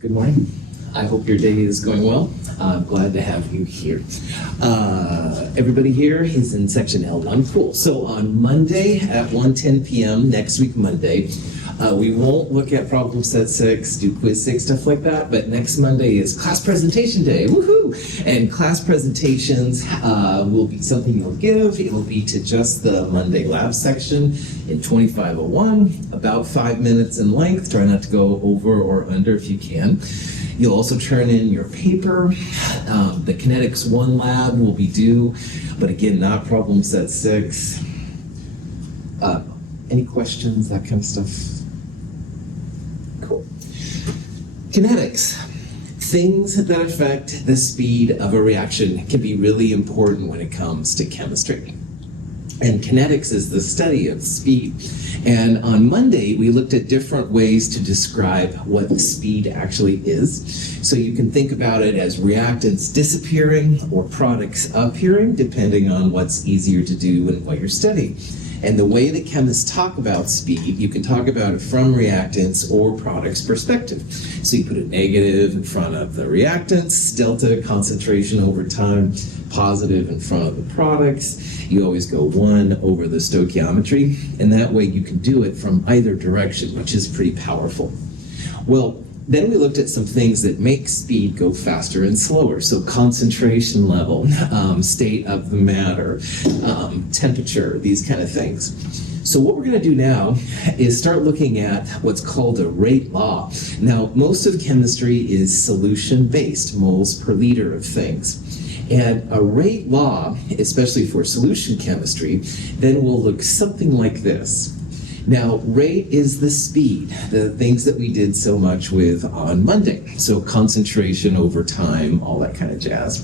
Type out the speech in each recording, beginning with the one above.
Good morning. I hope your day is going well. I'm glad to have you here. Everybody here is in section L1. Cool. So on Monday at 1:10 p.m., next week Monday, we won't look at problem set 6, do quiz 6, stuff like that, but next Monday is class presentation day. Woohoo! And class presentations will be something you'll give. It will be to just the Monday lab section in 2501, about 5 minutes in length. Try not to go over or under if you can. You'll also turn in your paper. The Kinetics 1 lab will be due, but again, not problem set 6. Any questions, that kind of stuff? Cool. Kinetics. Things that affect the speed of a reaction can be really important when it comes to chemistry. And kinetics is the study of speed. And on Monday, we looked at different ways to describe what the speed actually is. So you can think about it as reactants disappearing or products appearing, depending on what's easier to do and what you're studying. And the way that chemists talk about speed, you can talk about it from reactants or products perspective. So you put a negative in front of the reactants, delta concentration over time, positive in front of the products. You always go 1 over the stoichiometry, and that way you can do it from either direction, which is pretty powerful. Well, then we looked at some things that make speed go faster and slower. So concentration level, state of the matter, temperature, these kind of things. So what we're going to do now is start looking at what's called a rate law. Now, most of chemistry is solution-based, moles per liter of things. And a rate law, especially for solution chemistry, then will look something like this. Now, rate is the speed, the things that we did so much with on Monday. So concentration over time, all that kind of jazz.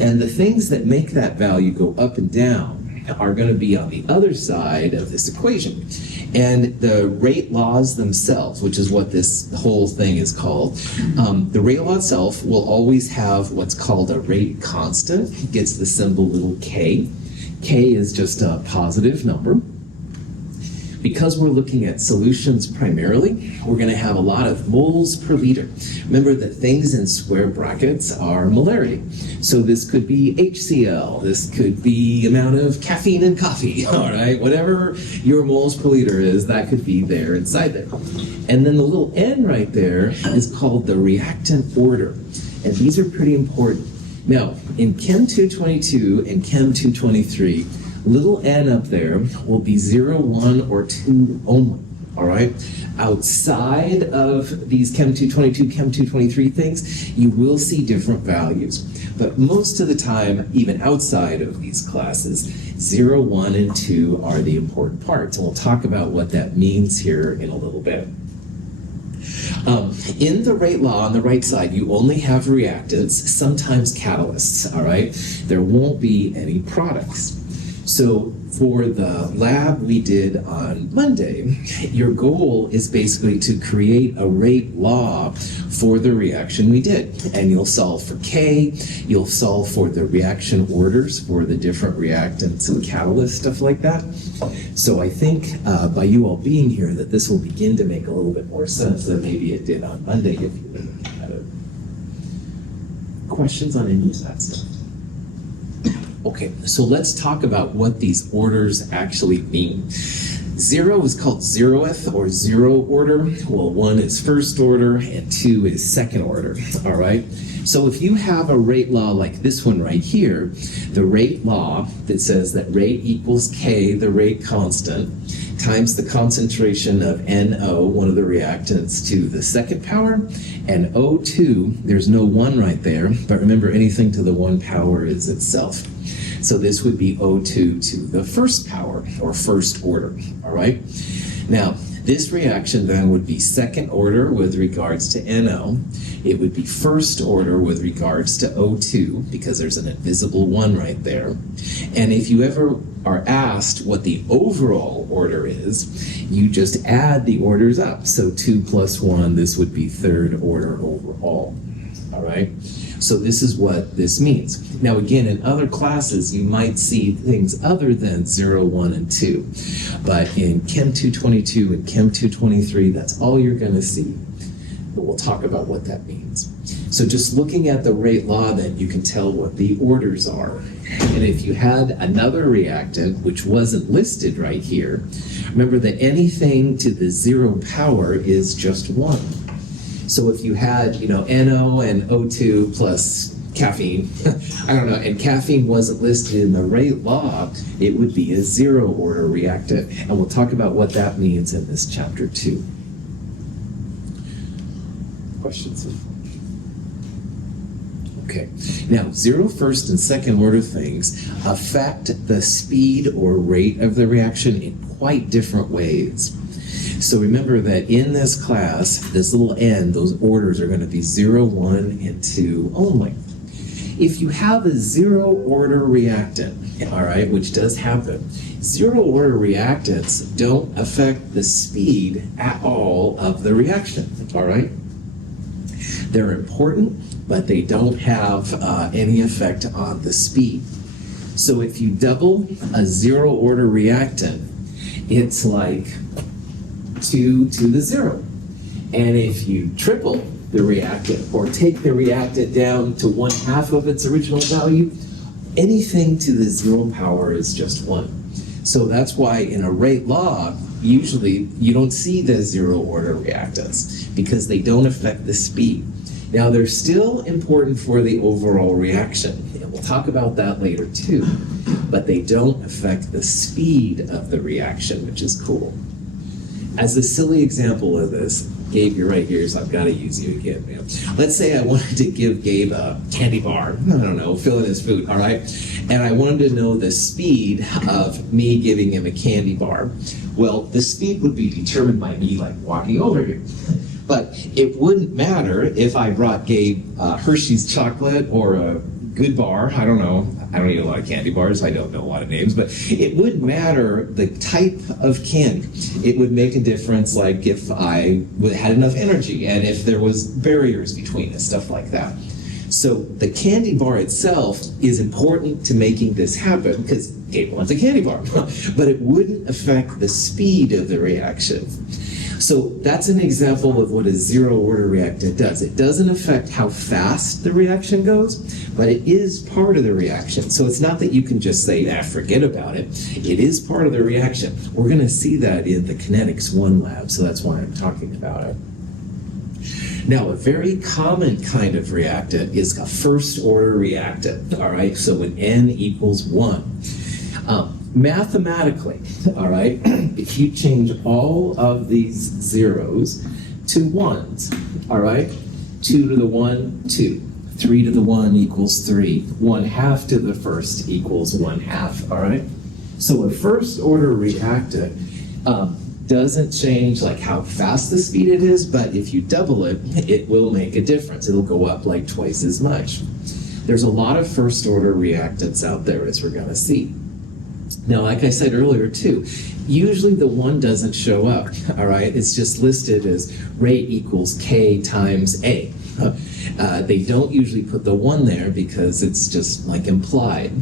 And the things that make that value go up and down are going to be on the other side of this equation. And the rate laws themselves, which is what this whole thing is called, the rate law itself will always have what's called a rate constant. It gets the symbol little k. K is just a positive number. Because we're looking at solutions primarily, we're going to have a lot of moles per liter. Remember that things in square brackets are molarity. So this could be HCl, this could be amount of caffeine in coffee, all right? Whatever your moles per liter is, that could be there inside there. And then the little n right there is called the reactant order. And these are pretty important. Now, in Chem 222 and Chem 223, little n up there will be 0, 1, or 2 only, all right? Outside of these Chem 222, Chem 223 things, you will see different values. But most of the time, even outside of these classes, 0, 1, and 2 are the important parts. And we'll talk about what that means here in a little bit. In the rate law on the right side, you only have reactants, sometimes catalysts, all right? There won't be any products. So for the lab we did on Monday, your goal is basically to create a rate law for the reaction we did. And you'll solve for K, you'll solve for the reaction orders for the different reactants and catalysts, stuff like that. So I think by you all being here that this will begin to make a little bit more sense than maybe it did on Monday if you had questions on any of that stuff. Okay, so let's talk about what these orders actually mean. 0 is called zeroth or zero order. Well, 1 is first order and 2 is second order, all right? So if you have a rate law like this one right here, the rate law that says that rate equals K, the rate constant, times the concentration of NO, one of the reactants, to the second power, and O2, there's no 1 right there, but remember anything to the 1 power is itself. So this would be O2 to the first power, or first order, all right? Now, this reaction then would be second order with regards to NO. It would be first order with regards to O2, because there's an invisible 1 right there. And if you ever are asked what the overall order is, you just add the orders up. So 2 plus 1, this would be third order overall, all right? So this is what this means. Now again, in other classes, you might see things other than 0, 1, and 2. But in Chem 222 and Chem 223, that's all you're going to see. but we'll talk about what that means. So just looking at the rate law, then you can tell what the orders are. And if you had another reactant, which wasn't listed right here, remember that anything to the 0 power is just 1. So if you had, NO and O2 plus caffeine, I don't know, and caffeine wasn't listed in the rate law, it would be a 0 order reactant. And we'll talk about what that means in this chapter 2. Questions? Okay, now 0 first and second order things affect the speed or rate of the reaction in quite different ways. So remember that in this class, this little n, those orders are going to be 0, 1, and 2 only. If you have a 0 order reactant, all right, which does happen, 0 order reactants don't affect the speed at all of the reaction, all right? They're important, but they don't have any effect on the speed. So if you double a 0 order reactant, it's like 2 to the 0. And if you triple the reactant or take the reactant down to 1/2 of its original value, anything to the 0 power is just 1. So that's why in a rate law, usually you don't see the 0 order reactants because they don't affect the speed. Now they're still important for the overall reaction, and we'll talk about that later too, but they don't affect the speed of the reaction, which is cool. As a silly example of this, Gabe, you're right here, so I've got to use you again, man. Let's say I wanted to give Gabe a candy bar, I don't know, fill in his food, all right? And I wanted to know the speed of me giving him a candy bar. Well, the speed would be determined by me, like, walking over here. But it wouldn't matter if I brought Gabe Hershey's chocolate or a Good Bar. I don't know. I don't eat a lot of candy bars. I don't know a lot of names. But it wouldn't matter the type of candy. It would make a difference, like if I had enough energy and if there was barriers between us, stuff like that. So the candy bar itself is important to making this happen because Gabe wants a candy bar. But it wouldn't affect the speed of the reaction. So that's an example of what a 0 order reactant does. It doesn't affect how fast the reaction goes, but it is part of the reaction. So it's not that you can just say, forget about it. It is part of the reaction. We're going to see that in the Kinetics 1 lab, so that's why I'm talking about it. Now, a very common kind of reactant is a first order reactant, all right? So when n equals 1. Mathematically, all right, if you change all of these zeros to 1s, all right, 2 to the 1, 2, 3 to the 1 equals 3, 1/2 to the first equals 1/2, all right? So a first order reactant doesn't change like how fast the speed it is, but if you double it, it will make a difference. It'll go up like twice as much. There's a lot of first order reactants out there, as we're going to see. Now, like I said earlier too, usually the 1 doesn't show up, all right? It's just listed as rate equals K times A. They don't usually put the 1 there because it's just like implied.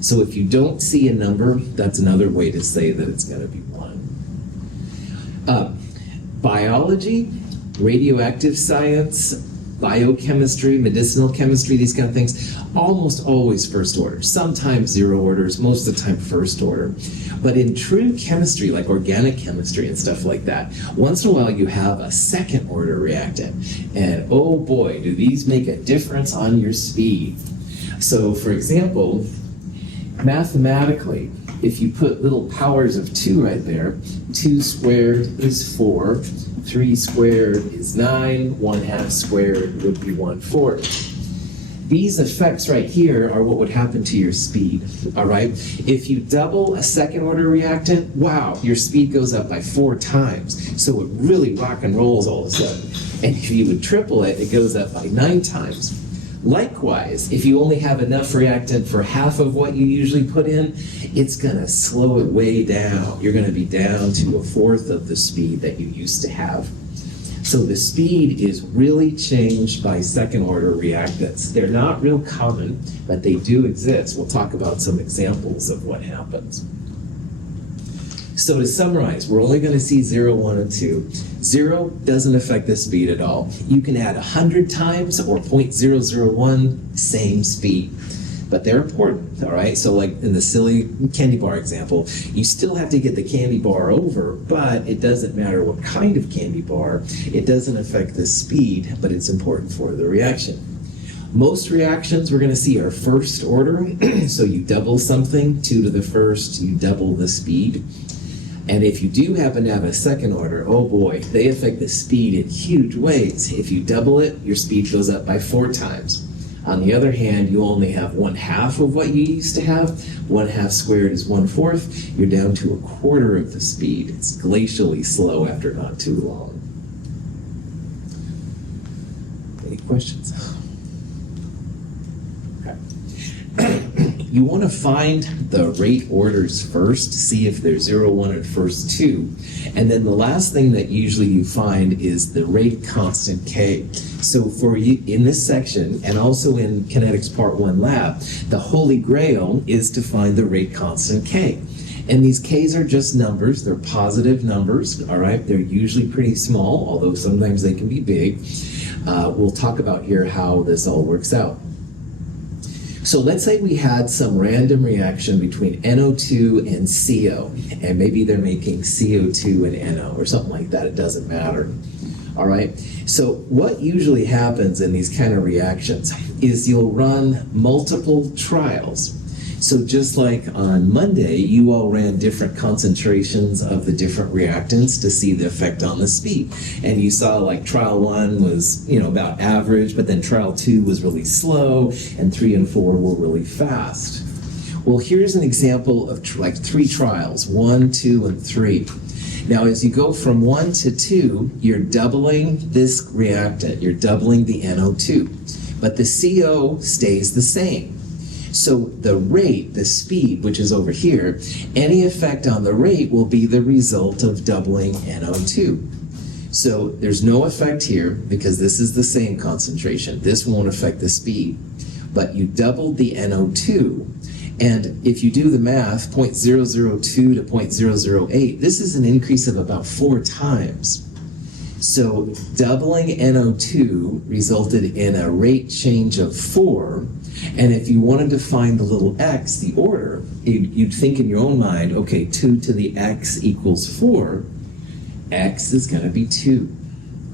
So if you don't see a number, that's another way to say that it's going to be 1. Biology, radioactive science, biochemistry, medicinal chemistry, these kind of things, almost always first order. Sometimes 0 orders, most of the time first order. But in true chemistry, like organic chemistry and stuff like that, once in a while you have a second order reactant. And oh boy, do these make a difference on your speed. So for example, mathematically, if you put little powers of 2 right there, 2 squared is 4, 3 squared is 9, 1/2 squared would be 1/4. These effects right here are what would happen to your speed, all right? If you double a second order reactant, wow, your speed goes up by 4 times. So it really rock and rolls all of a sudden. And if you would triple it, it goes up by 9 times. Likewise, if you only have enough reactant for half of what you usually put in, it's gonna slow it way down. You're gonna be down to 1/4 of the speed that you used to have. So the speed is really changed by second order reactants. They're not real common, but they do exist. We'll talk about some examples of what happens. So to summarize, we're only going to see 0, 1, and 2. 0 doesn't affect the speed at all. You can add 100 times or 0.001, same speed. But they're important, all right? So like in the silly candy bar example, you still have to get the candy bar over, but it doesn't matter what kind of candy bar. It doesn't affect the speed, but it's important for the reaction. Most reactions we're going to see are first order. So you double something, 2 to the first, you double the speed. And if you do happen to have a second order, oh boy, they affect the speed in huge ways. If you double it, your speed goes up by 4 times. On the other hand, you only have 1/2 of what you used to have. 1/2 squared is 1/4. You're down to 1/4 of the speed. It's glacially slow after not too long. Any questions? You want to find the rate orders first, see if they're 0, 1, and first 2. And then the last thing that usually you find is the rate constant K. So for you in this section, and also in Kinetics Part 1 lab, the holy grail is to find the rate constant K. And these Ks are just numbers, they're positive numbers, all right? They're usually pretty small, although sometimes they can be big. We'll talk about here how this all works out. So let's say we had some random reaction between NO2 and CO, and maybe they're making CO2 and NO or something like that. It doesn't matter. All right. So what usually happens in these kind of reactions is you'll run multiple trials. So just like on Monday, you all ran different concentrations of the different reactants to see the effect on the speed. And you saw like trial 1 was, about average, but then trial 2 was really slow, and 3 and 4 were really fast. Well, here's an example of 3 trials, 1, 2, and 3. Now, as you go from 1 to 2, you're doubling this reactant, you're doubling the NO2, but the CO stays the same. So the rate, the speed, which is over here, any effect on the rate will be the result of doubling NO2. So there's no effect here because this is the same concentration. This won't affect the speed. But you doubled the NO2, and if you do the math, 0.002 to 0.008, this is an increase of about 4 times. So doubling NO2 resulted in a rate change of 4. And if you wanted to find the little x, the order, you'd think in your own mind, okay, 2 to the x equals 4. X is going to be 2.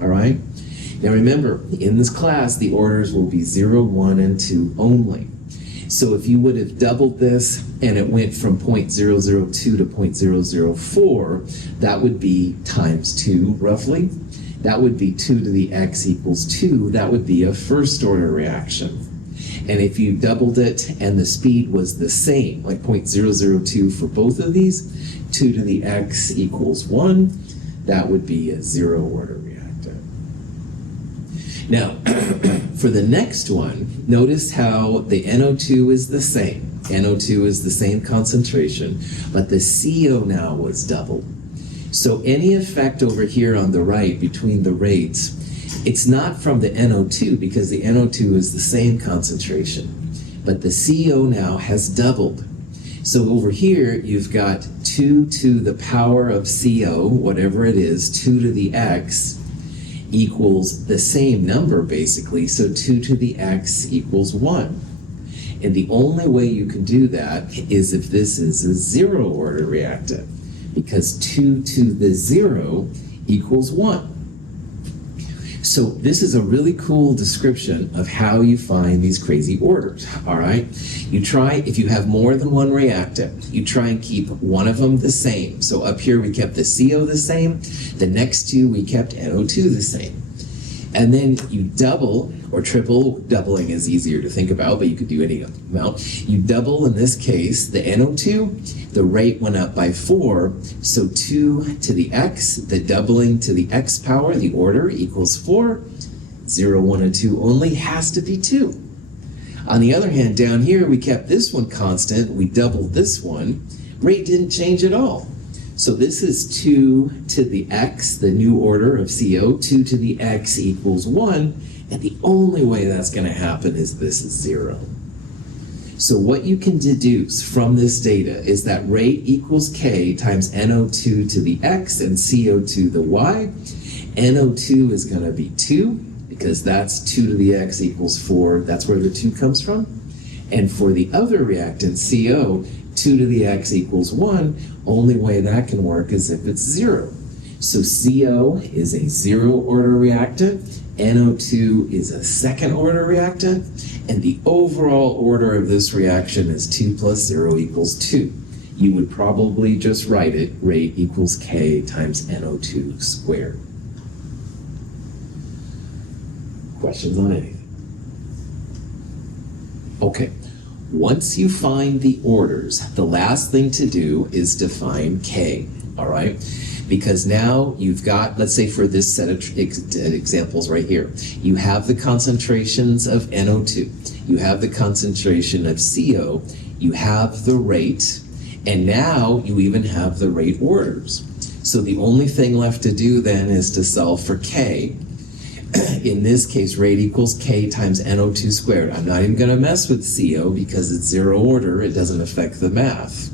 All right? Now remember, in this class, the orders will be 0, 1, and 2 only. So if you would have doubled this and it went from 0.002 to 0.004, that would be times 2, roughly. That would be 2 to the x equals 2. That would be a first order reaction. And if you doubled it and the speed was the same, like 0.002 for both of these, 2 to the x equals 1, that would be a 0 order reactant. Now, for the next one, notice how the NO2 is the same. NO2 is the same concentration, but the CO now was doubled. So any effect over here on the right between the rates, it's not from the NO2 because the NO2 is the same concentration, but the CO now has doubled. So over here, you've got 2 to the power of CO, whatever it is, 2 to the x equals the same number basically, so 2 to the x equals 1. And the only way you can do that is if this is a 0 order reactant, because 2 to the 0 equals 1. So this is a really cool description of how you find these crazy orders, all right? You try, if you have more than one reactant, you try and keep one of them the same. So up here we kept the CO the same, the next two we kept NO2 the same. And then you double or triple, doubling is easier to think about, but you could do any amount. You double, in this case, the NO2, the rate went up by 4, so 2 to the x, the doubling to the x power, the order equals 4. 0, 1, and 2 only has to be 2. On the other hand, down here, we kept this one constant, we doubled this one, rate didn't change at all. So this is 2 to the x, the new order of CO, 2 to the x equals 1, and the only way that's going to happen is this is 0. So what you can deduce from this data is that rate equals K times NO2 to the X and CO to the Y. NO2 is going to be 2 because that's 2 to the X equals 4. That's where the 2 comes from. And for the other reactant, CO, 2 to the X equals 1. Only way that can work is if it's 0. So CO is a 0-order reactant, NO2 is a 2nd-order reactant, and the overall order of this reaction is 2 plus 0 equals 2. You would probably just write it, rate equals K times NO2 squared. Questions on anything? Okay. Once you find the orders, the last thing to do is define K, all right? Because now you've got, let's say for this set of examples right here, you have the concentrations of NO2, you have the concentration of CO, you have the rate, and now you even have the rate orders. So the only thing left to do then is to solve for K. In this case, rate equals K times NO2 squared. I'm not even going to mess with CO because it's 0 order. It doesn't affect the math.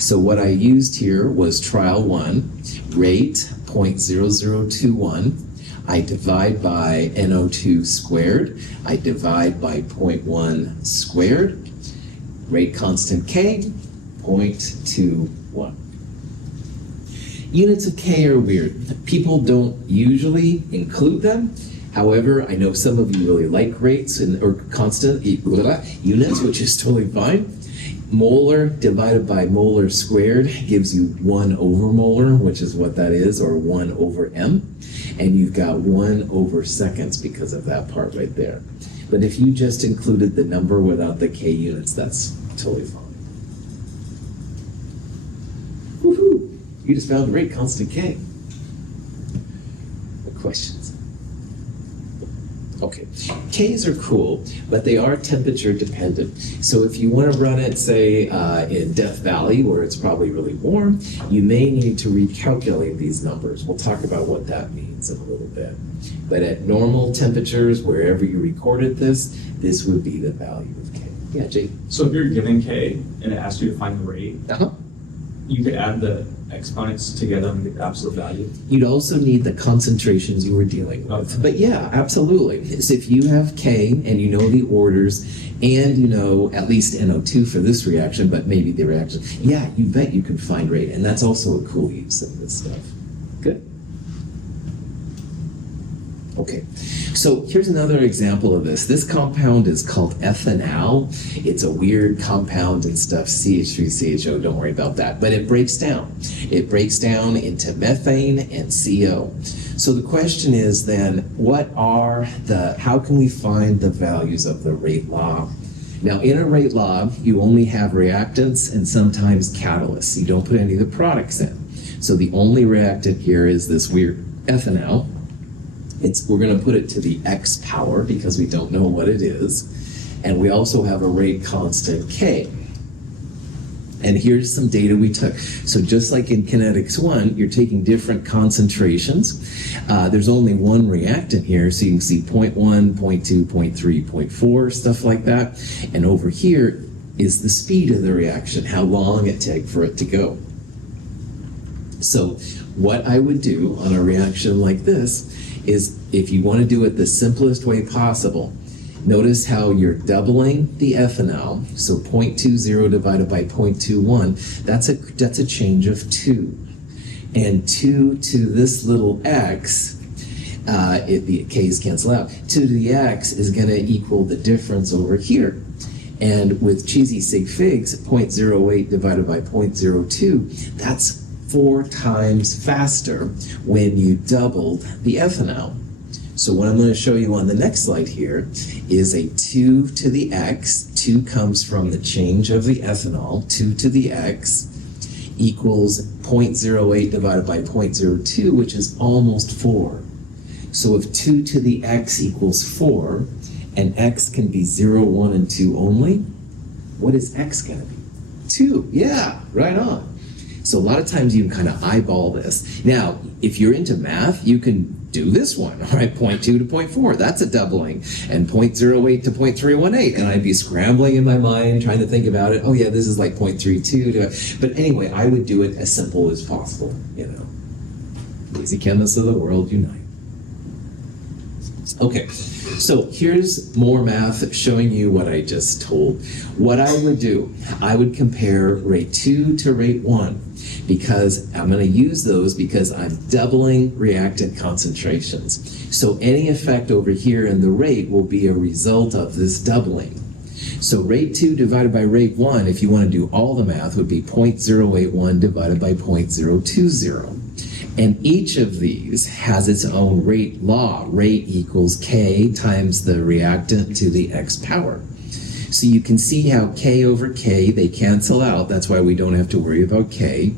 So what I used here was trial 1, rate 0.0021. I divide by NO2 squared. I divide by 0.1 squared. Rate constant K, 0.21. Units of K are weird. People don't usually include them. However, I know some of you really like rates or constant units, which is totally fine. Molar divided by molar squared gives you 1 over molar, which is what that is, or 1 over m. And you've got 1 over seconds because of that part right there. But if you just included the number without the K units, that's totally fine. Woohoo! You just found the rate constant K. What questions? Okay, Ks are cool, but they are temperature dependent. So if you want to run it, say, in Death Valley, where it's probably really warm, you may need to recalculate these numbers. We'll talk about what that means in a little bit. But at normal temperatures, wherever you recorded this would be the value of K. Yeah, Jake? So if you're given K and it asks you to find the rate, Uh-huh. you could add the exponents together and get the absolute value. You'd also need the concentrations you were dealing with. Okay. But yeah, absolutely. So if you have K and you know the orders and you know at least NO2 for this reaction, but maybe the reaction, yeah, you bet you can find rate. And that's also a cool use of this stuff. Good. Okay, so here's another example of this. This compound is called ethanal. It's a weird compound and stuff, CH3CHO, don't worry about that. But it breaks down. It breaks down into methane and CO. So the question is then, how can we find the values of the rate law? Now in a rate law, you only have reactants and sometimes catalysts. You don't put any of the products in. So the only reactant here is this weird ethanal. We're going to put it to the X power because we don't know what it is. And we also have a rate constant K. And here's some data we took. So just like in Kinetics 1, you're taking different concentrations. There's only one reactant here, so you can see 0.1, 0.2, 0.3, 0.4, stuff like that. And over here is the speed of the reaction, how long it takes for it to go. So what I would do on a reaction like this is, if you want to do it the simplest way possible, notice how you're doubling the ethanol. So 0.20 divided by 0.21, that's a change of 2. And 2 to this little x, if the k's cancel out, 2 to the x is going to equal the difference over here. And with cheesy sig figs, 0.08 divided by 0.02, that's 4 times faster when you doubled the ethanol. So what I'm going to show you on the next slide here is a 2 to the x. 2 comes from the change of the ethanol. 2 to the x equals 0.08 divided by 0.02, which is almost 4. So if 2 to the x equals 4, and x can be 0, 1, and 2 only, what is x going to be? 2. Yeah, right on. So a lot of times you can kind of eyeball this. Now, if you're into math, you can do this one, all right, 0.2 to 0.4, that's a doubling, and 0.08 to 0.318, and I'd be scrambling in my mind trying to think about it. Oh yeah, this is like 0.32, but anyway, I would do it as simple as possible, you know. Lazy chemists of the world unite. Okay, so here's more math showing you what I just told. What I would do, I would compare rate 2 to rate 1, because I'm going to use those because I'm doubling reactant concentrations. So any effect over here in the rate will be a result of this doubling. So rate 2 divided by rate 1, if you want to do all the math, would be 0.081 divided by 0.020. And each of these has its own rate law. Rate equals K times the reactant to the X power. So you can see how K over K, they cancel out. That's why we don't have to worry about K.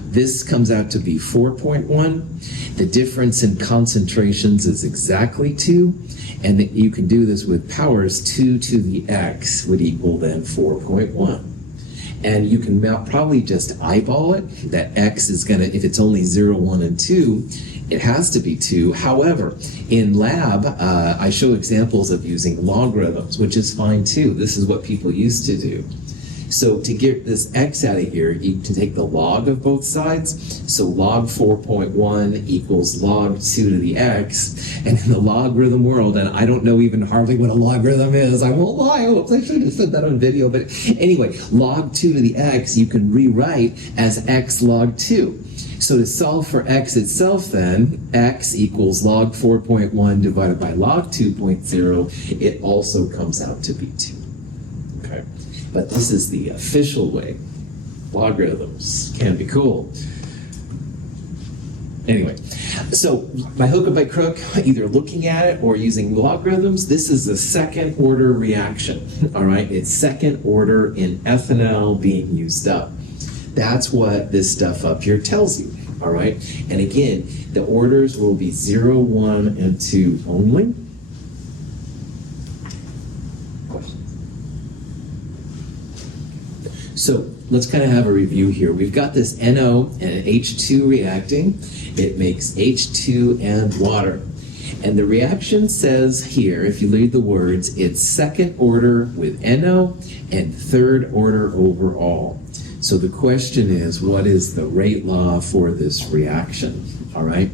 This comes out to be 4.1. The difference in concentrations is exactly 2. And you can do this with powers. 2 to the X would equal then 4.1. And you can probably just eyeball it, that X is gonna, if it's only 0, 1, and 2, it has to be 2. However, in lab, I show examples of using logarithms, which is fine too. This is what people used to do. So to get this X out of here, you can take the log of both sides. So log 4.1 equals log 2 to the X. And in the logarithm world, and I don't know even hardly what a logarithm is, I won't lie, I should have said that on video, but anyway, log 2 to the X you can rewrite as X log 2. So to solve for X itself then, X equals log 4.1 divided by log 2.0, it also comes out to be 2. Okay. But this is the official way. Logarithms can be cool. Anyway, so by hook or by crook, either looking at it or using logarithms, this is a second order reaction. All right, it's second order in ethanol being used up. That's what this stuff up here tells you. All right, and again, the orders will be 0, 1, and 2 only. So let's kind of have a review here. We've got this NO and an H2 reacting. It makes H2 and water. And the reaction says here, if you read the words, it's second order with NO and third order overall. So the question is, what is the rate law for this reaction? All right.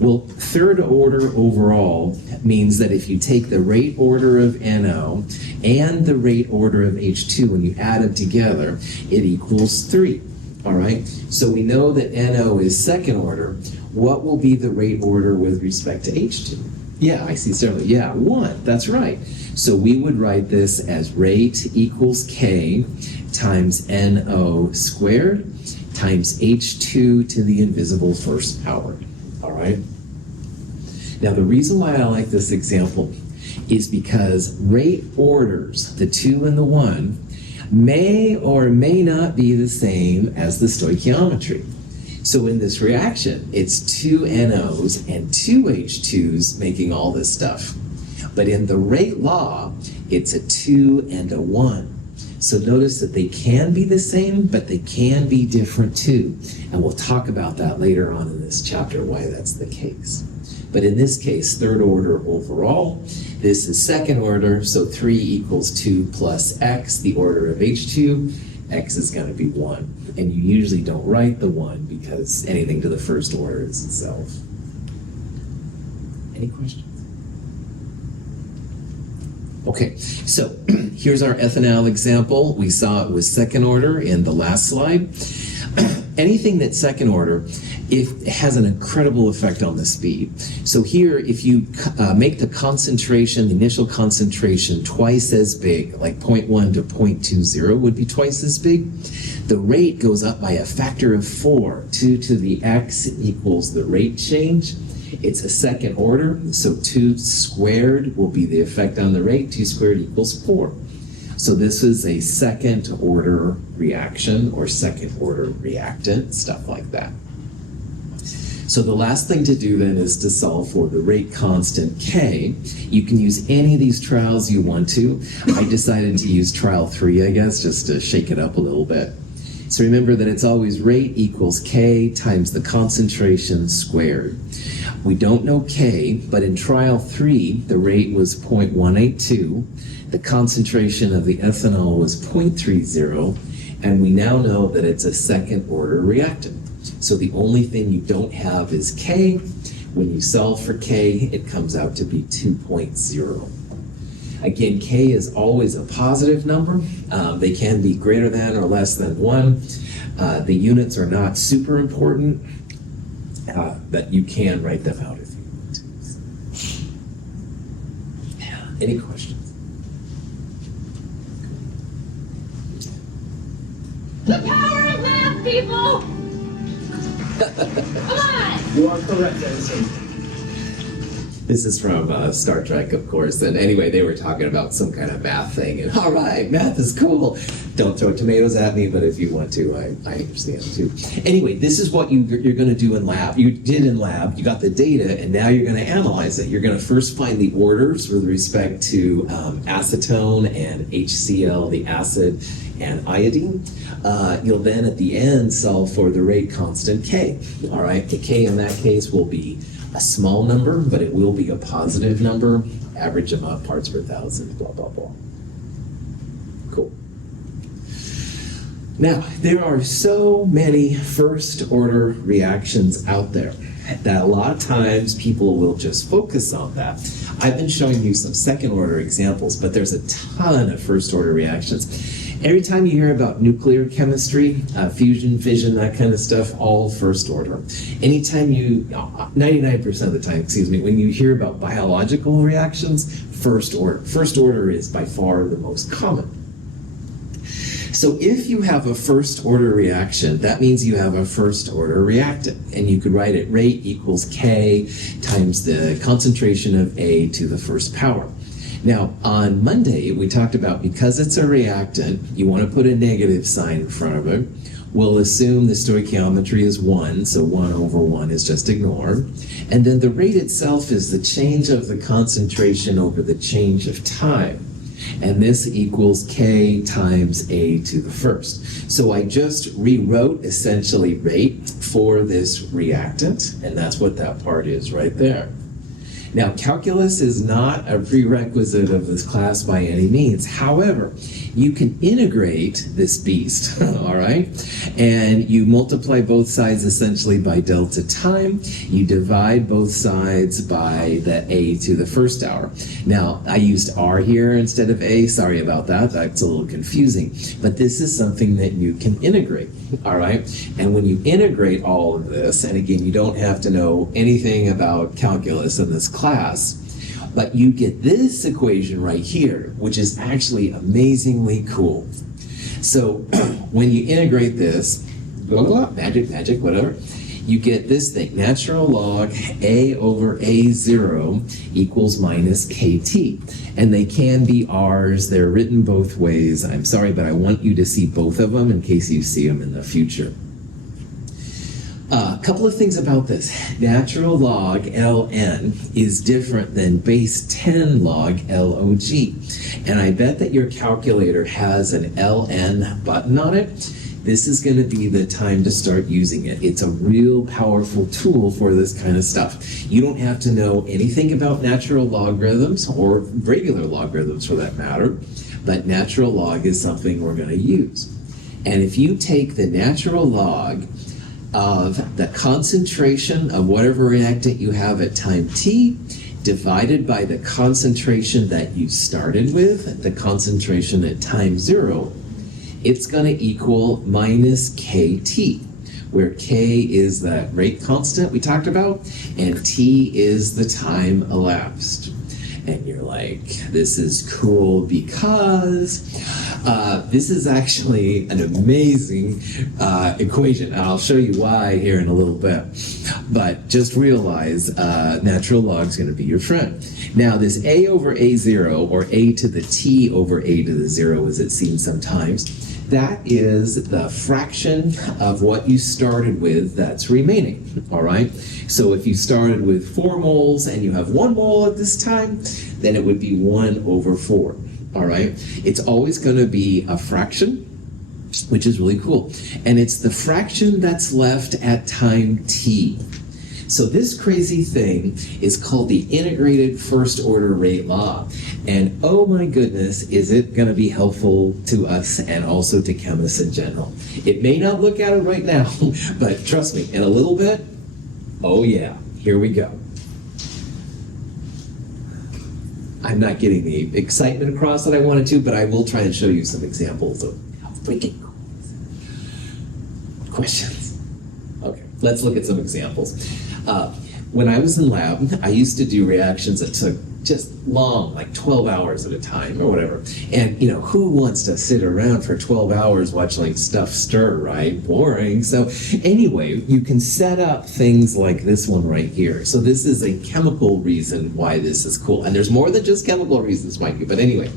Well, third order overall means that if you take the rate order of NO and the rate order of H2, when you add them together, it equals 3. All right? So we know that NO is second order. What will be the rate order with respect to H2? Yeah, I see several. Yeah, 1. That's right. So we would write this as rate equals K times NO squared times H2 to the invisible first power. All right. Now, the reason why I like this example is because rate orders, the 2 and the 1, may or may not be the same as the stoichiometry. So in this reaction, it's 2 NOs and 2 H2s making all this stuff. But in the rate law, it's a 2 and a 1. So notice that they can be the same, but they can be different too. And we'll talk about that later on in this chapter, why that's the case. But in this case, third order overall. This is second order, so 3 equals 2 plus X, the order of H2. X is going to be 1. And you usually don't write the 1 because anything to the first order is itself. Any questions? Okay, so here's our ethanol example. We saw it was second order in the last slide. Anything that's second order, it has an incredible effect on the speed. So here, if you make the concentration, the initial concentration twice as big, like 0.1 to 0.20 would be twice as big, the rate goes up by a factor of 4. 2 to the X equals the rate change. It's a second order, so 2 squared will be the effect on the rate. 2 squared equals 4. So this is a second order reaction or second order reactant, stuff like that. So the last thing to do then is to solve for the rate constant K. You can use any of these trials you want to. I decided to use trial 3, I guess, just to shake it up a little bit. So remember that it's always rate equals K times the concentration squared. We don't know K, but in trial 3, the rate was 0.182, the concentration of the ethanol was 0.30, and we now know that it's a second order reactant. So the only thing you don't have is K. When you solve for K, it comes out to be 2.0. Again, K is always a positive number. They can be greater than or less than 1. The units are not super important, but you can write them out if you want to. Any questions? The power of math, people! Come on! You are correct, Edison. This is from Star Trek, of course. And anyway, they were talking about some kind of math thing. And all right, math is cool. Don't throw tomatoes at me, but if you want to, I understand too. Anyway, this is what you're going to do in lab. You did in lab. You got the data, and now you're going to analyze it. You're going to first find the orders with respect to acetone and HCl, the acid, and iodine. You'll then at the end solve for the rate constant K. All right, the K in that case will be a small number, but it will be a positive number, average amount of parts per thousand, blah, blah, blah. Cool. Now, there are so many first order reactions out there that a lot of times people will just focus on that. I've been showing you some second order examples, but there's a ton of first order reactions. Every time you hear about nuclear chemistry, fusion, fission, that kind of stuff, all first order. Anytime 99% of the time, when you hear about biological reactions, first order. First order is by far the most common. So if you have a first order reaction, that means you have a first order reactant. And you could write it rate equals K times the concentration of A to the first power. Now, on Monday, we talked about because it's a reactant, you want to put a negative sign in front of it. We'll assume the stoichiometry is 1, so 1 over 1 is just ignored. And then the rate itself is the change of the concentration over the change of time. And this equals K times A to the first. So I just rewrote essentially rate for this reactant, and that's what that part is right there. Now, calculus is not a prerequisite of this class by any means. However, you can integrate this beast, all right? And you multiply both sides essentially by delta time. You divide both sides by the A to the first hour. Now, I used R here instead of A. Sorry about that. That's a little confusing. But this is something that you can integrate, all right? And when you integrate all of this, and again, you don't have to know anything about calculus in this class, but you get this equation right here, which is actually amazingly cool. So when you integrate this, blah, blah, blah, magic, whatever, you get this thing, natural log A over A0 equals minus KT. And they can be R's, they're written both ways. I'm sorry, but I want you to see both of them in case you see them in the future. A couple of things about this. Natural log ln is different than base 10 log log. And I bet that your calculator has an ln button on it. This is going to be the time to start using it. It's a real powerful tool for this kind of stuff. You don't have to know anything about natural logarithms or regular logarithms for that matter, but natural log is something we're going to use. And if you take the natural log of the concentration of whatever reactant you have at time t divided by the concentration that you started with, the concentration at time 0, it's going to equal minus KT, where K is that rate constant we talked about, and T is the time elapsed. And you're like, this is cool because this is actually an amazing equation. And I'll show you why here in a little bit. But just realize natural log is going to be your friend. Now, this A over A0, or A to the T over A to the 0, as it's seen sometimes, that is the fraction of what you started with that's remaining, all right? So if you started with 4 moles and you have 1 mole at this time, then it would be 1 over 4, all right? It's always going to be a fraction, which is really cool. And it's the fraction that's left at time t. So this crazy thing is called the integrated first order rate law. And oh my goodness, is it going to be helpful to us and also to chemists in general. It may not look at it right now, but trust me, in a little bit, oh yeah, here we go. I'm not getting the excitement across that I wanted to, but I will try and show you some examples of how freaking cool this is. Questions? Okay, let's look at some examples. When I was in lab, I used to do reactions that took just long, like 12 hours at a time or whatever. And, you know, who wants to sit around for 12 hours watching stuff stir, right? Boring. So anyway, you can set up things like this one right here. So this is a chemical reason why this is cool. And there's more than just chemical reasons, mind you. But anyway,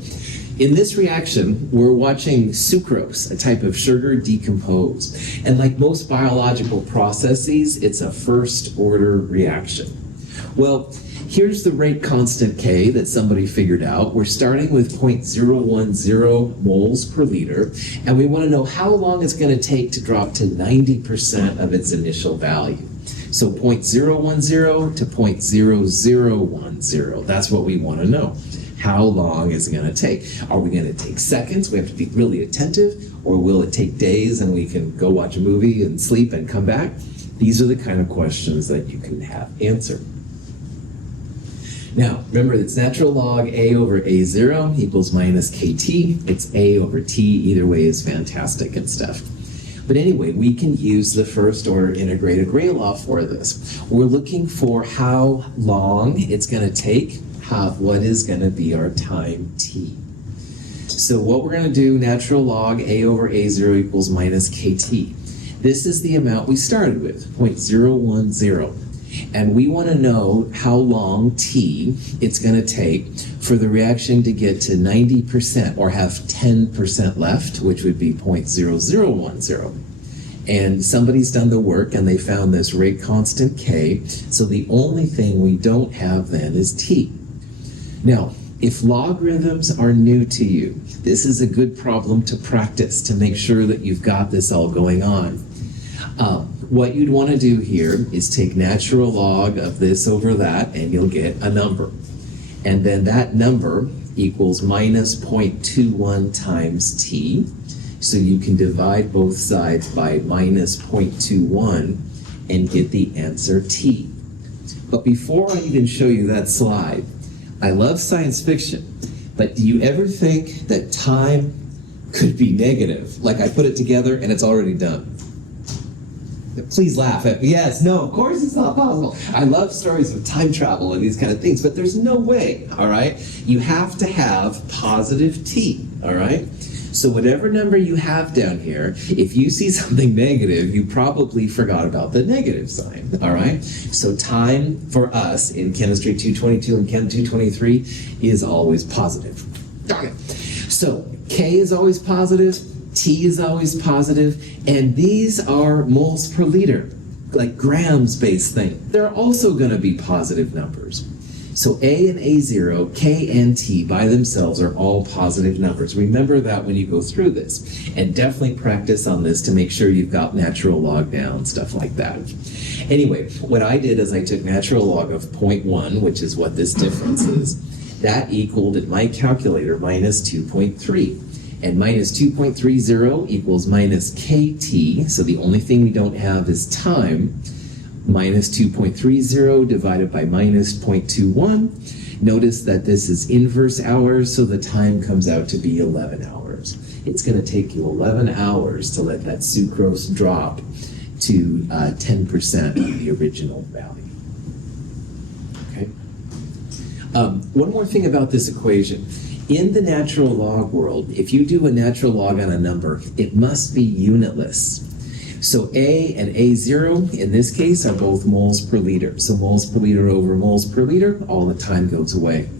in this reaction, we're watching sucrose, a type of sugar, decompose. And like most biological processes, it's a first order reaction. Well, here's the rate constant K that somebody figured out. We're starting with 0.010 moles per liter, and we want to know how long it's going to take to drop to 90% of its initial value. So 0.010 to 0.0010, that's what we want to know. How long is it going to take? Are we going to take seconds? We have to be really attentive, or will it take days and we can go watch a movie and sleep and come back? These are the kind of questions that you can have answered. Now, remember, it's natural log A over A0 equals minus KT. It's A over T. Either way is fantastic and stuff. But anyway, we can use the first order integrated rate law for this. We're looking for how long it's going to take, what is going to be our time t. So what we're going to do, natural log A over A0 equals minus KT. This is the amount we started with, 0.010. And we want to know how long t it's going to take for the reaction to get to 90% or have 10% left, which would be 0.0010. And somebody's done the work and they found this rate constant K. So the only thing we don't have then is t. Now, if logarithms are new to you, this is a good problem to practice to make sure that you've got this all going on. What you'd want to do here is take natural log of this over that, and you'll get a number. And then that number equals minus 0.21 times t. So you can divide both sides by minus 0.21 and get the answer t. But before I even show you that slide, I love science fiction, but do you ever think that time could be negative? Like I put it together and it's already done. Please laugh at me. Yes, no, of course it's not possible. I love stories of time travel and these kind of things, but there's no way, all right? You have to have positive t, all right? So whatever number you have down here, if you see something negative, you probably forgot about the negative sign, all right? So time for us in Chemistry 222 and Chem 223 is always positive. Okay. So K is always positive, T is always positive, and these are moles per liter, like grams-based thing. They're also going to be positive numbers. So A and A0, K and T by themselves are all positive numbers. Remember that when you go through this. And definitely practice on this to make sure you've got natural log down, stuff like that. Anyway, what I did is I took natural log of 0.1, which is what this difference is. That equaled, in my calculator, minus 2.3. And minus 2.30 equals minus KT. So the only thing we don't have is time. Minus 2.30 divided by minus 0.21. Notice that this is inverse hours, so the time comes out to be 11 hours. It's going to take you 11 hours to let that sucrose drop to 10% of the original value. Okay. One more thing about this equation. In the natural log world, if you do a natural log on a number, it must be unitless. So A and A0, in this case, are both moles per liter. So moles per liter over moles per liter, all the time goes away.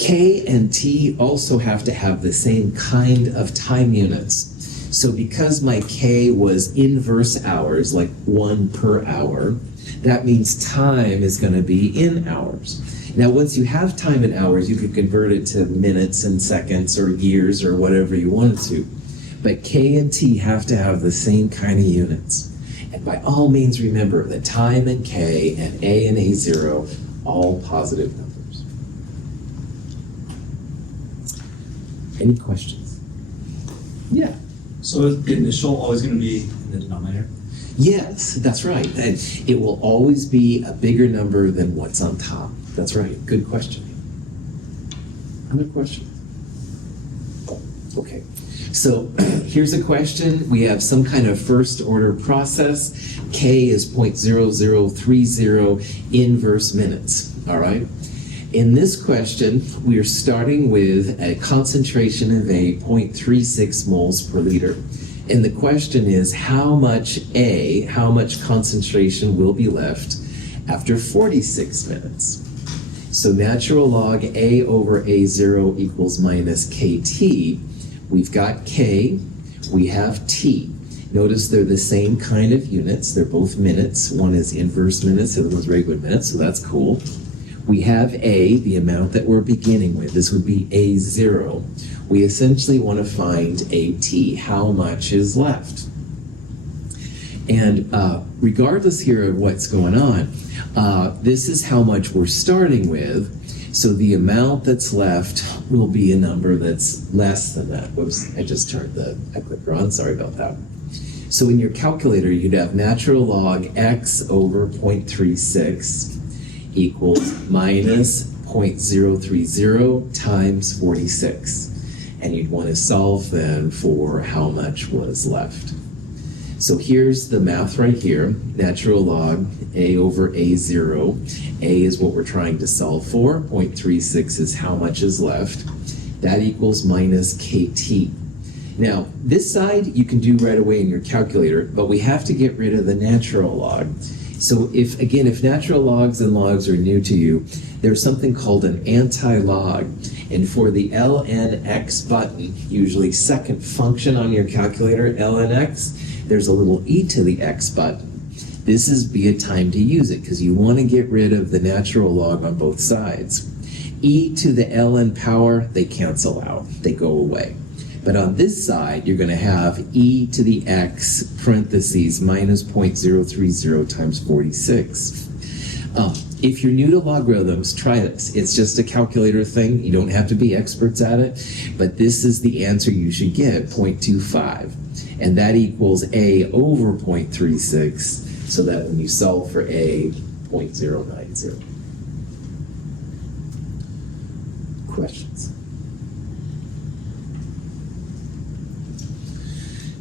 K and T also have to have the same kind of time units. So because my K was inverse hours, like 1 per hour, that means time is going to be in hours. Now, once you have time in hours, you could convert it to minutes and seconds or years or whatever you wanted to. but K and T have to have the same kind of units. And by all means, remember that time and K and A0, all positive numbers. Any questions? Yeah. So is the initial always going to be in the denominator? Yes, that's right. And it will always be a bigger number than what's on top. That's right. Good question. Other question? Okay. So here's a question. We have some kind of first order process. K is 0.0030 inverse minutes. All right. In this question, we are starting with a concentration of A 0.36 moles per liter. And the question is how much concentration will be left after 46 minutes? So natural log A over A0 equals minus KT. We've got K, we have T. Notice they're the same kind of units. They're both minutes. One is inverse minutes, the other one's regular minutes, so that's cool. We have A, the amount that we're beginning with. This would be A0. We essentially want to find AT, how much is left. And regardless here of what's going on, this is how much we're starting with. So the amount that's left will be a number that's less than that. Whoops, I just turned the clicker on, sorry about that. So in your calculator, you'd have natural log x over 0.36 equals minus 0.030 times 46. And you'd want to solve then for how much was left. So here's the math right here. Natural log A over A0. A is what we're trying to solve for. 0.36 is how much is left. That equals minus KT. Now, this side you can do right away in your calculator, but we have to get rid of the natural log. So if natural logs and logs are new to you, there's something called an anti-log. And for the lnx button, usually second function on your calculator, lnx, there's a little e to the x button. This is be a time to use it because you want to get rid of the natural log on both sides. E to the ln power, they cancel out. They go away. But on this side, you're going to have e to the x parentheses minus 0.030 times 46. If you're new to logarithms, try this. It's just a calculator thing. You don't have to be experts at it. But this is the answer you should get, 0.25. And that equals a over 0.36, so that when you solve for a, 0.090. Questions?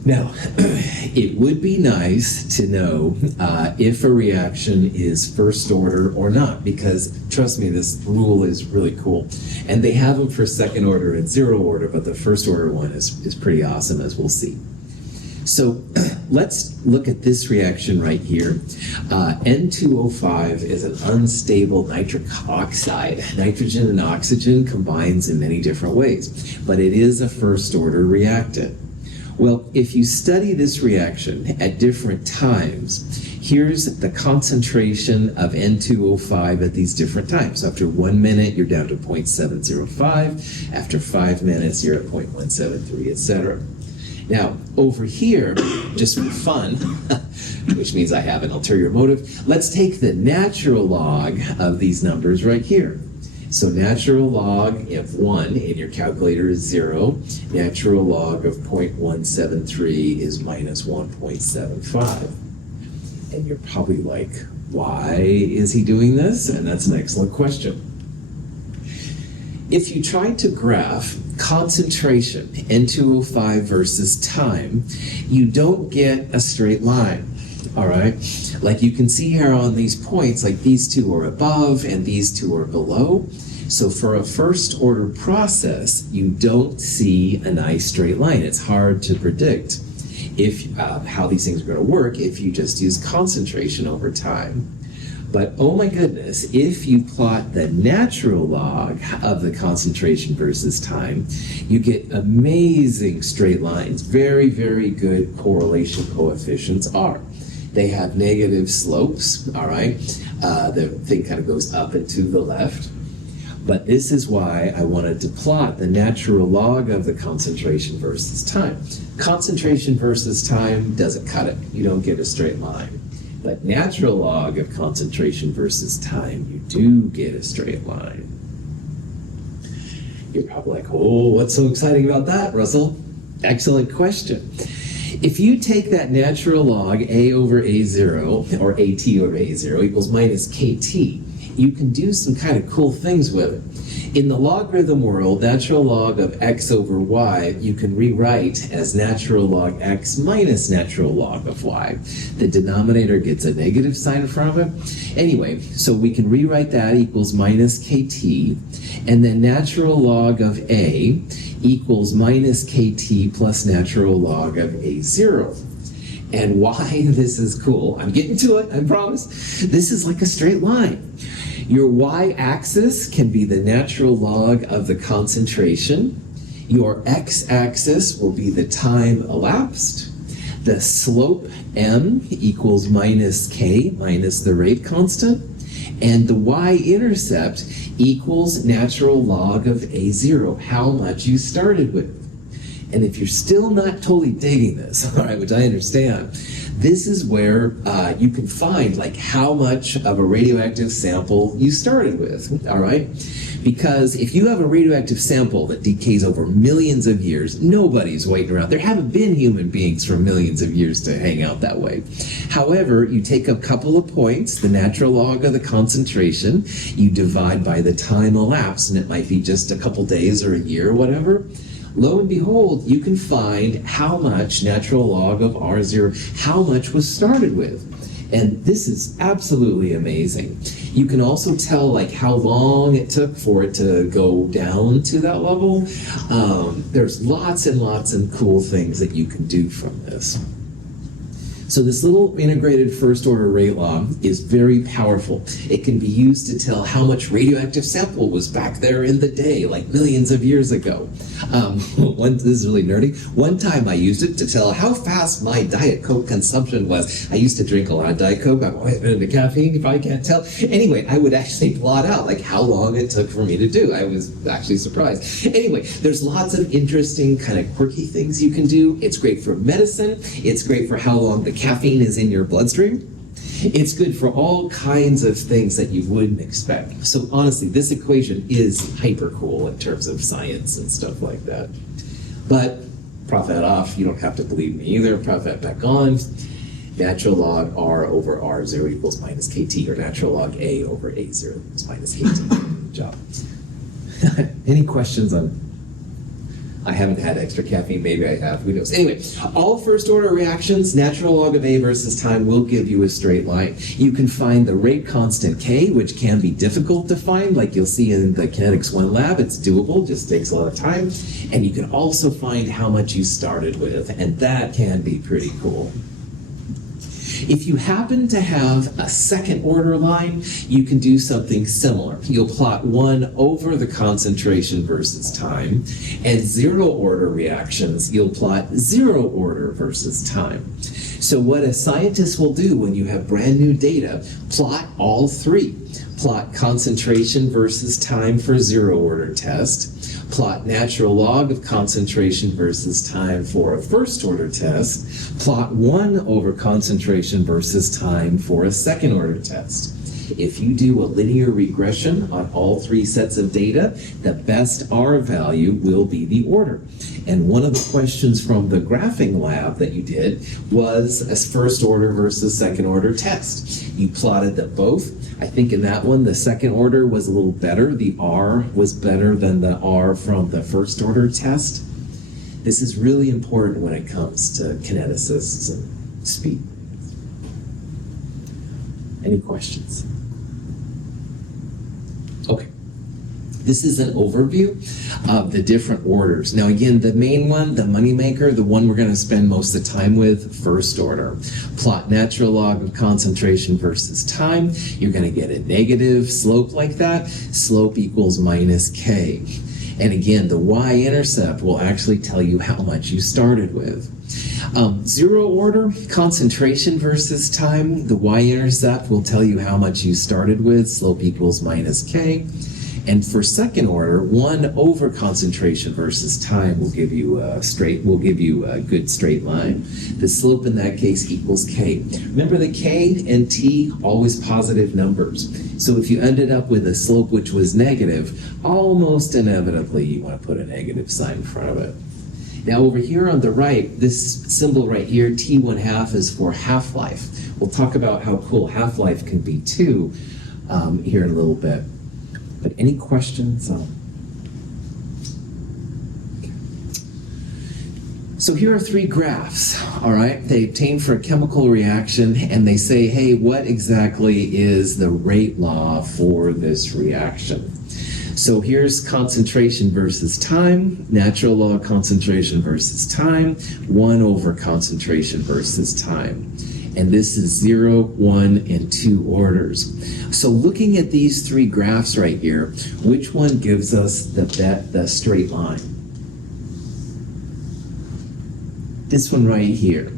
Now, it would be nice to know if a reaction is first order or not, because trust me, this rule is really cool. And they have them for second order and zero order, but the first order one is pretty awesome, as we'll see. So let's look at this reaction right here. N2O5 is an unstable nitric oxide. Nitrogen and oxygen combines in many different ways, but it is a first order reactant. Well, if you study this reaction at different times, here's the concentration of N2O5 at these different times. So after 1 minute, you're down to 0.705. After 5 minutes, you're at 0.173, etc. Now, over here, just for fun, which means I have an ulterior motive, let's take the natural log of these numbers right here. So natural log of 1 in your calculator is 0. Natural log of 0.173 is minus 1.75. And you're probably like, why is he doing this? And that's an excellent question. If you try to graph concentration, N2O5 versus time, you don't get a straight line. All right, like you can see here on these points, like these two are above and these two are below. So for a first order process, you don't see a nice straight line. It's hard to predict if how these things are going to work if you just use concentration over time. But oh my goodness, if you plot the natural log of the concentration versus time, you get amazing straight lines. Very, very good correlation coefficients are. They have negative slopes, all right? The thing kind of goes up and to the left. But this is why I wanted to plot the natural log of the concentration versus time. Concentration versus time doesn't cut it. You don't get a straight line. But natural log of concentration versus time, you do get a straight line. You're probably like, oh, what's so exciting about that, Russell? Excellent question. If you take that natural log a over a0, or at over a0 equals minus kt, you can do some kind of cool things with it. In the logarithm world, natural log of x over y, you can rewrite as natural log x minus natural log of y. The denominator gets a negative sign in front of it. Anyway, so we can rewrite that equals minus kt, and then natural log of a equals minus kt plus natural log of a0. And why this is cool, I'm getting to it, I promise. This is like a straight line. Your y-axis can be the natural log of the concentration. Your x-axis will be the time elapsed. The slope m equals minus k minus the rate constant. And the y-intercept equals natural log of a0, how much you started with. And if you're still not totally digging this, all right, which I understand, this is where you can find like how much of a radioactive sample you started with, all right? Because if you have a radioactive sample that decays over millions of years, nobody's waiting around. There haven't been human beings for millions of years to hang out that way. However, you take a couple of points, the natural log of the concentration, you divide by the time elapsed, and it might be just a couple days or a year or whatever. Lo and behold, you can find how much natural log of R0, how much was started with. And this is absolutely amazing. You can also tell like how long it took for it to go down to that level. There's lots and lots of cool things that you can do from this. So this little integrated first order rate law is very powerful. It can be used to tell how much radioactive sample was back there in the day, like millions of years ago. This is really nerdy. One time I used it to tell how fast my Diet Coke consumption was. I used to drink a lot of Diet Coke. I'm always into caffeine, you probably can't tell. Anyway, I would actually plot out like how long it took for me to do. I was actually surprised. Anyway, there's lots of interesting kind of quirky things you can do. It's great for medicine. It's great for how long the caffeine is in your bloodstream. It's good for all kinds of things that you wouldn't expect. So honestly, this equation is hyper cool in terms of science and stuff like that. But profit off, you don't have to believe me either. Profit back on. Natural log R over R0 equals minus KT, or natural log A over A0 equals minus KT. Good job. Any questions on? I haven't had extra caffeine, maybe I have, who knows. Anyway, all first order reactions, natural log of A versus time will give you a straight line. You can find the rate constant K, which can be difficult to find, like you'll see in the Kinetics 1 lab. It's doable, just takes a lot of time. And you can also find how much you started with, and that can be pretty cool. If you happen to have a second order line, you can do something similar. You'll plot 1 over the concentration versus time, and zero order reactions, you'll plot 0 order versus time. So what a scientist will do when you have brand new data, plot all three. Plot concentration versus time for 0 order test. Plot natural log of concentration versus time for a first order test. Plot 1 over concentration versus time for a second order test. If you do a linear regression on all three sets of data, the best R value will be the order. And one of the questions from the graphing lab that you did was a first order versus second order test. You plotted them both. I think in that one, the second order was a little better. The R was better than the R from the first order test. This is really important when it comes to kineticists and speed. Any questions? Okay. This is an overview of the different orders. Now again, the main one, the moneymaker, the one we're going to spend most of the time with, first order. Plot natural log of concentration versus time. You're going to get a negative slope like that. Slope equals minus K. And again, the y-intercept will actually tell you how much you started with. 0 order, concentration versus time, the y-intercept will tell you how much you started with, slope equals minus K. And for second order, 1 over concentration versus time will give you a good straight line. The slope in that case equals k. Remember that k and t, always positive numbers. So if you ended up with a slope which was negative, almost inevitably you want to put a negative sign in front of it. Now over here on the right, this symbol right here, t1/2, is for half-life. We'll talk about how cool half-life can be too here in a little bit. But any questions? So here are 3 graphs, all right? They obtain for a chemical reaction, and they say, hey, what exactly is the rate law for this reaction? So here's concentration versus time, natural law of concentration versus time, 1 over concentration versus time. And this is 0, 1, and 2 orders. So looking at these 3 graphs right here, which one gives us the straight line? This one right here.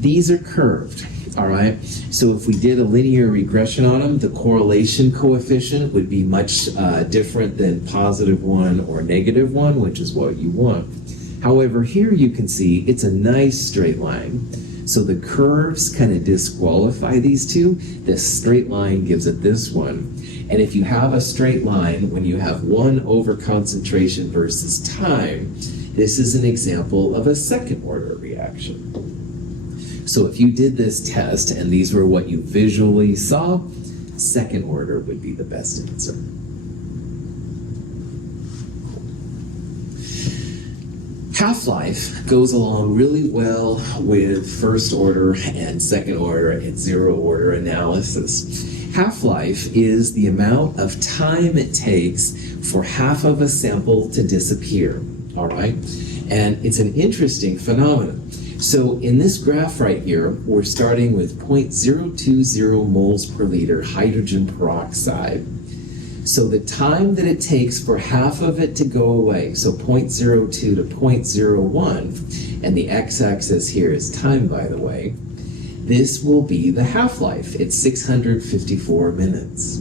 These are curved, all right? So if we did a linear regression on them, the correlation coefficient would be much different than +1 or -1, which is what you want. However, here you can see it's a nice straight line. So the curves kind of disqualify these two. This straight line gives it this one. And if you have a straight line, when you have 1 over concentration versus time, this is an example of a second order reaction. So if you did this test and these were what you visually saw, second order would be the best answer. Half-life goes along really well with first order and second order and 0 order analysis. Half-life is the amount of time it takes for half of a sample to disappear, all right? And it's an interesting phenomenon. So in this graph right here, we're starting with 0.020 moles per liter hydrogen peroxide. So the time that it takes for half of it to go away, so 0.02 to 0.01, and the x-axis here is time, by the way, this will be the half-life. It's 654 minutes.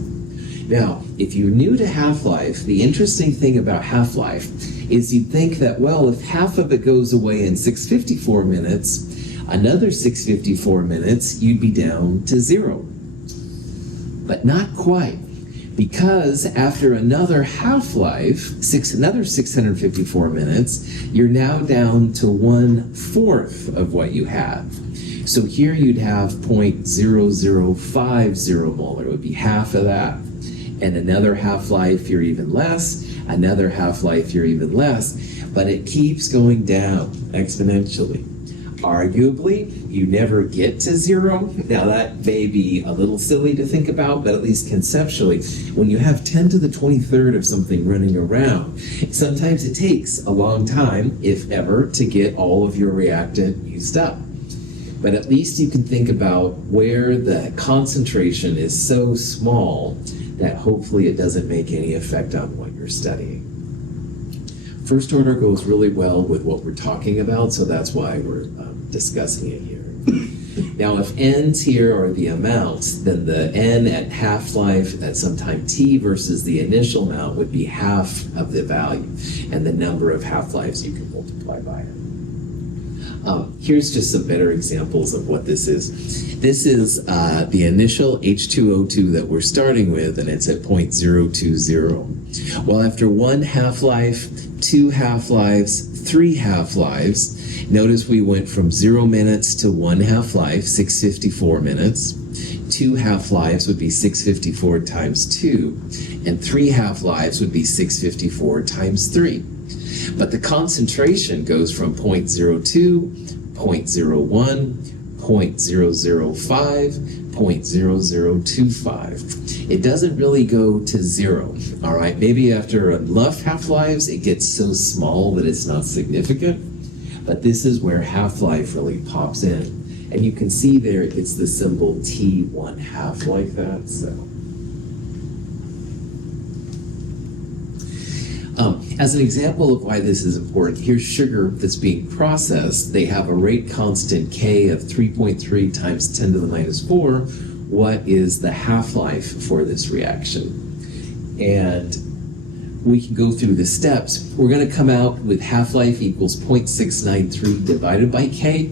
Now, if you're new to half-life, the interesting thing about half-life is you'd think that, well, if half of it goes away in 654 minutes, another 654 minutes, you'd be down to 0. But not quite. Because after another half-life, another 654 minutes, you're now down to 1/4 of what you have. So here you'd have 0.0050 molar. It would be half of that. And another half-life, you're even less. Another half-life, you're even less. But it keeps going down exponentially. Arguably, you never get to 0. Now that may be a little silly to think about, but at least conceptually, when you have 10 to the 23rd of something running around, sometimes it takes a long time, if ever, to get all of your reactant used up. But at least you can think about where the concentration is so small that hopefully it doesn't make any effect on what you're studying. First order goes really well with what we're talking about, so that's why we're discussing it here. Now, if n's here are the amounts, then the n at half-life at some time t versus the initial amount would be half of the value, and the number of half-lives you can multiply by it. Here's just some better examples of what this is. This is the initial H2O2 that we're starting with, and it's at 0.020. Well, after 1 half-life, 2 half-lives, 3 half-lives, notice we went from 0 minutes to 1 half-life, 654 minutes. 2 half-lives would be 654 times 2, and 3 half-lives would be 654 times 3. But the concentration goes from 0.02, 0.01, 0.005, 0.0025. It doesn't really go to 0, all right? Maybe after enough half-lives, it gets so small that it's not significant. But this is where half-life really pops in. And you can see there, it's the symbol T1/2 like that, so. As an example of why this is important, here's sugar that's being processed. They have a rate constant K of 3.3 times 10 to the minus 4. What is the half-life for this reaction? And we can go through the steps. We're going to come out with half-life equals 0.693 divided by K.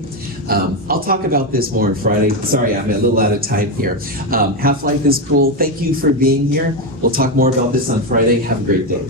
I'll talk about this more on Friday. Sorry, I'm a little out of time here. Half-life is cool. Thank you for being here. We'll talk more about this on Friday. Have a great day.